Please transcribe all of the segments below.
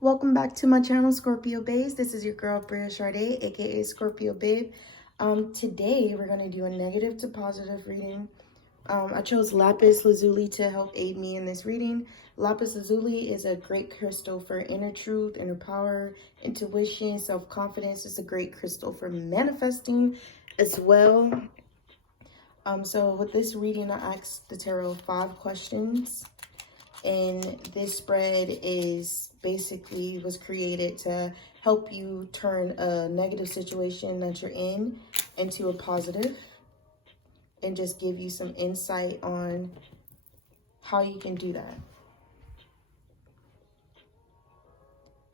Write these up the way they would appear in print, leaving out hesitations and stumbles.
Welcome back to my channel, Scorpio Baes. This is your girl, Bria Sade, aka Scorpio Babe. Today, we're going to do a negative to positive reading. I chose lapis lazuli to help aid me in this reading. Lapis lazuli is a great crystal for inner truth, inner power, intuition, self-confidence. It's a great crystal for manifesting as well. So with this reading, I asked the tarot 5 questions. And this spread was created to help you turn a negative situation that you're in into a positive, and just give you some insight on how you can do that.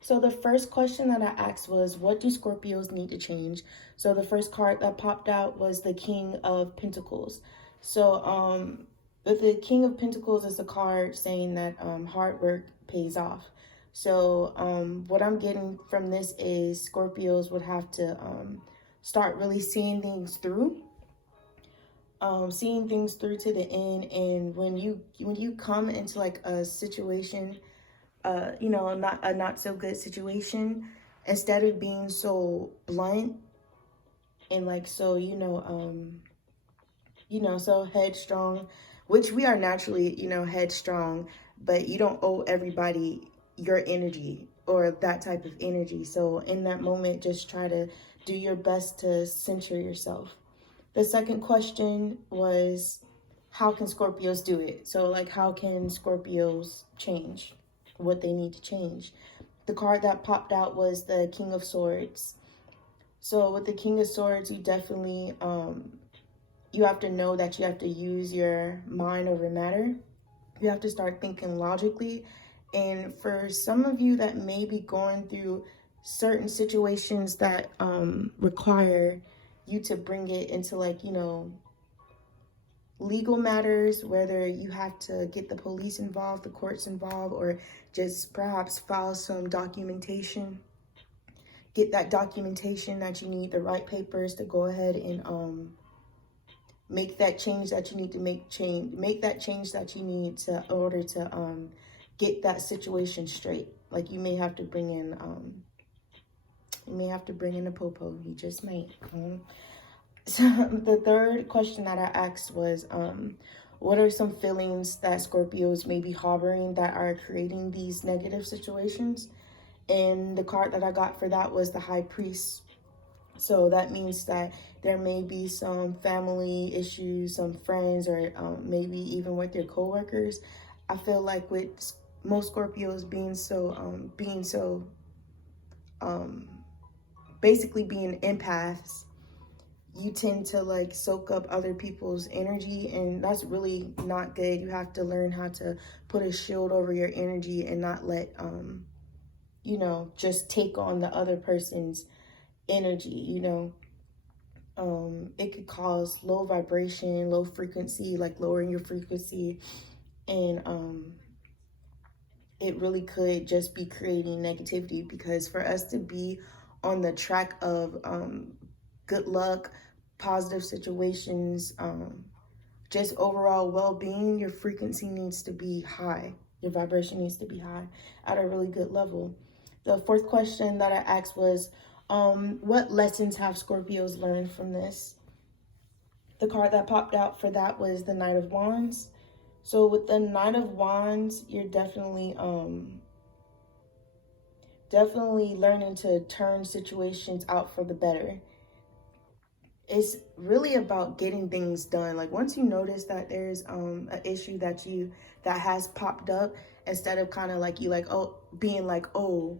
So the first question that I asked was, what do Scorpios need to change? So the first card that popped out was the King of Pentacles. So the King of Pentacles is a card saying that hard work pays off. So what I'm getting from this is Scorpios would have to start really seeing things through. Seeing things through to the end. And when you come into like a situation, not a not so good situation, instead of being so blunt and like so, so headstrong, which we are naturally, headstrong, but you don't owe everybody your energy or that type of energy. So in that moment, just try to do your best to center yourself. The second question was, how can Scorpios do it? So like, how can Scorpios change what they need to change? The card that popped out was the King of Swords. So with the King of Swords, you definitely, you have to know that you have to use your mind over matter. You have to start thinking logically. And for some of you that may be going through certain situations that require you to bring it into like, legal matters, whether you have to get the police involved, the courts involved, or just perhaps file some documentation. Get that documentation that you need, the right papers to go ahead and make that change that you need to make that change that you need to in order to get that situation straight. Like you may have to bring in a popo. You just might. So the third question that I asked was, what are some feelings that Scorpios may be harboring that are creating these negative situations? And the card that I got for that was the High Priest. So that means that there may be some family issues, some friends, or maybe even with your coworkers. I feel like with most Scorpios basically being empaths, you tend to like soak up other people's energy, and that's really not good. You have to learn how to put a shield over your energy and not let just take on the other person's energy. It could cause low vibration, low frequency, like lowering your frequency, and it really could just be creating negativity. Because for us to be on the track of good luck, positive situations, just overall well-being, your frequency needs to be high. Your vibration needs to be high at a really good level. The fourth question that I asked was, what lessons have Scorpios learned from this? The card that popped out for that was the Knight of Wands. So with the Knight of Wands, you're definitely learning to turn situations out for the better. It's really about getting things done. Like once you notice that there's an issue that has popped up, instead of kind of like being like, oh,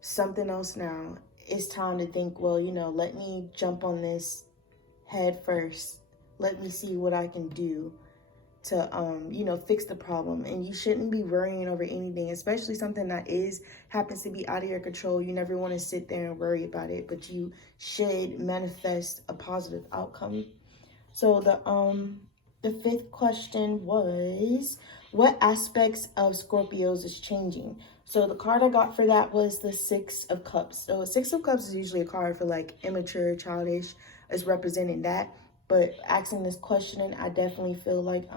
something else now, it's time to think, well, let me jump on this head first. Let me see what I can do to fix the problem. And you shouldn't be worrying over anything, especially something that happens to be out of your control. You never want to sit there and worry about it, but you should manifest a positive outcome. So the fifth question was, what aspects of Scorpios is changing? So the card I got for that was the Six of Cups. So Six of Cups is usually a card for like immature, childish, is representing that. But asking this question, I definitely feel like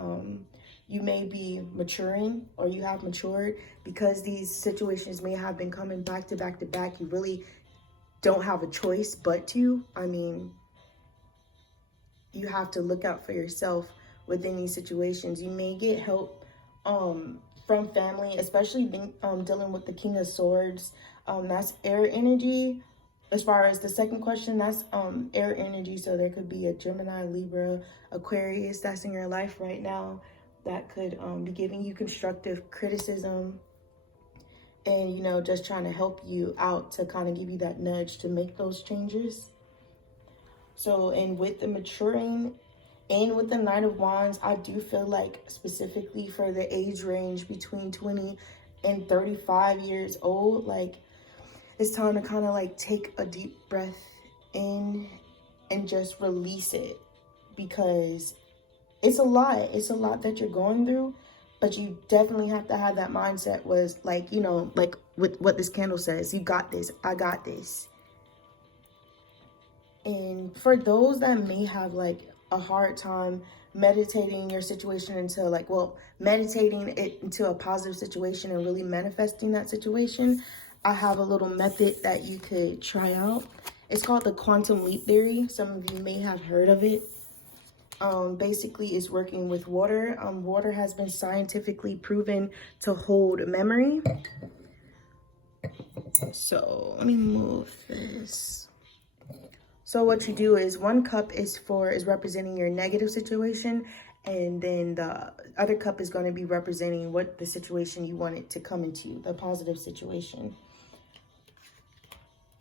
you may be maturing, or you have matured, because these situations may have been coming back to back to back. You really don't have a choice but to. I mean, you have to look out for yourself within these situations. You may get help from family, especially dealing with the King of Swords. That's air energy. As far as the second question, that's air energy. So there could be a Gemini, Libra, Aquarius that's in your life right now that could be giving you constructive criticism and, you know, just trying to help you out to kind of give you that nudge to make those changes. So, and with the maturing and with the Knight of Wands, I do feel like specifically for the age range between 20 and 35 years old, like, it's time to kind of like take a deep breath in and just release it, because it's a lot. It's a lot that you're going through, but you definitely have to have that mindset was like, you know, like with what this candle says, you got this, I got this. And for those that may have like a hard time meditating your situation into like, well, meditating it into a positive situation and really manifesting that situation, I have a little method that you could try out. It's called the quantum leap theory. Some of you may have heard of it. Basically, it's working with water. Water has been scientifically proven to hold memory. So let me move this. So what you do is one cup is representing your negative situation, and then the other cup is going to be representing what the situation you want it to come into, the positive situation.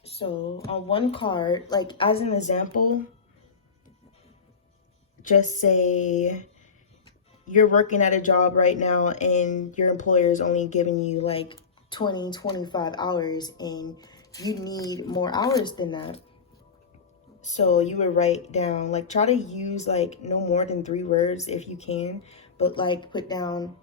So on one card, like as an example, just say you're working at a job right now and your employer is only giving you like 20, 25 hours and you need more hours than that. So you would write down, like, try to use like no more than 3 words if you can, but like put down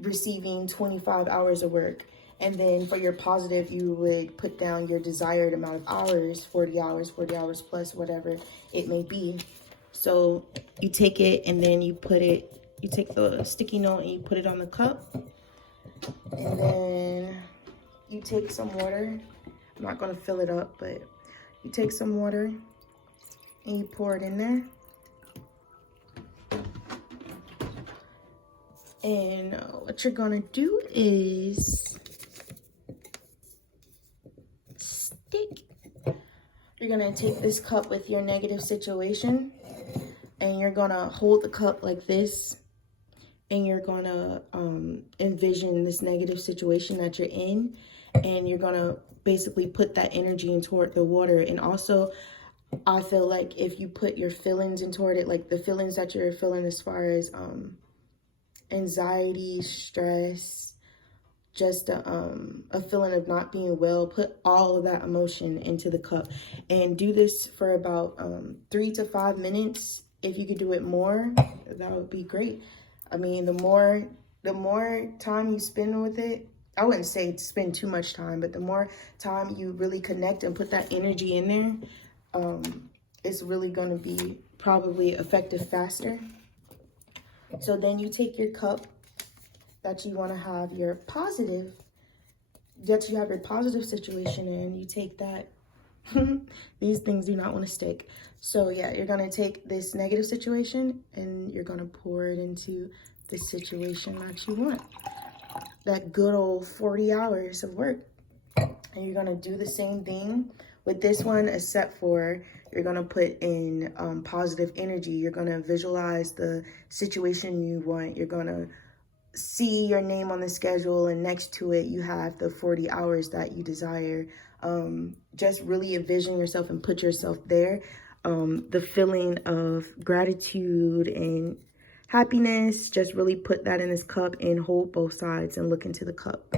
receiving 25 hours of work. And then for your positive, you would put down your desired amount of hours, 40 hours plus, whatever it may be. So you take it and then you take the sticky note and you put it on the cup. And then you take some water. I'm not going to fill it up, but you take some water and you pour it in there. And what you're going to do is you're going to take this cup with your negative situation and you're going to hold the cup like this, and you're going to envision this negative situation that you're in, and you're going to basically put that energy in toward the water. And also, I feel like if you put your feelings in toward it, like the feelings that you're feeling as far as anxiety, stress, just a feeling of not being well, put all of that emotion into the cup and do this for about 3 to 5 minutes. If you could do it more, that would be great. I mean, the more time you spend with it, I wouldn't say spend too much time, but the more time you really connect and put that energy in there, it's really going to be probably effective faster. So then you take your cup that you want to have your positive situation in, you take that. These things do not want to stick. So yeah, you're going to take this negative situation and you're going to pour it into the situation that you want. That good old 40 hours of work. And you're going to do the same thing with this one, except for you're going to put in positive energy. You're going to visualize the situation you want. You're going to see your name on the schedule, and next to it you have the 40 hours that you desire. Just really envision yourself and put yourself there. The feeling of gratitude and happiness, just really put that in this cup and hold both sides and look into the cup.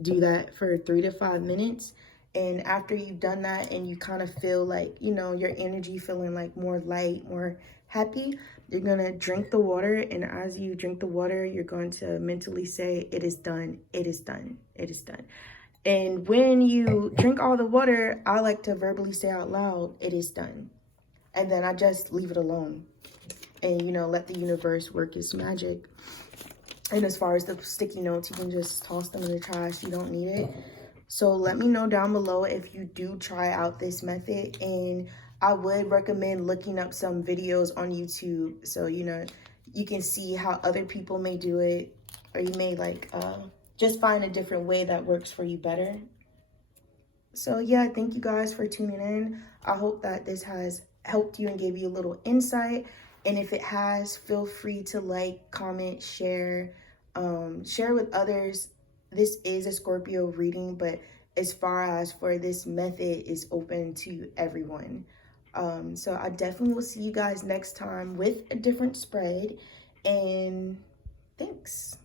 Do that for 3 to 5 minutes. And after you've done that and you kind of feel like, you know, your energy feeling like more light, more happy, you're going to drink the water. And as you drink the water, you're going to mentally say, it is done, it is done, it is done. And when you drink all the water, I like to verbally say out loud, it is done. And then I just leave it alone. and, you know, let the universe work its magic. And as far as the sticky notes, you can just toss them in the trash. You don't need it. So let me know down below if you do try out this method. And I would recommend looking up some videos on YouTube, so, you know, you can see how other people may do it, or you may like just find a different way that works for you better. So yeah, thank you guys for tuning in. I hope that this has helped you and gave you a little insight. And if it has, feel free to like, comment, share, share with others. This is a Scorpio reading, but as far as for this method is open to everyone. So I definitely will see you guys next time with a different spread. And thanks.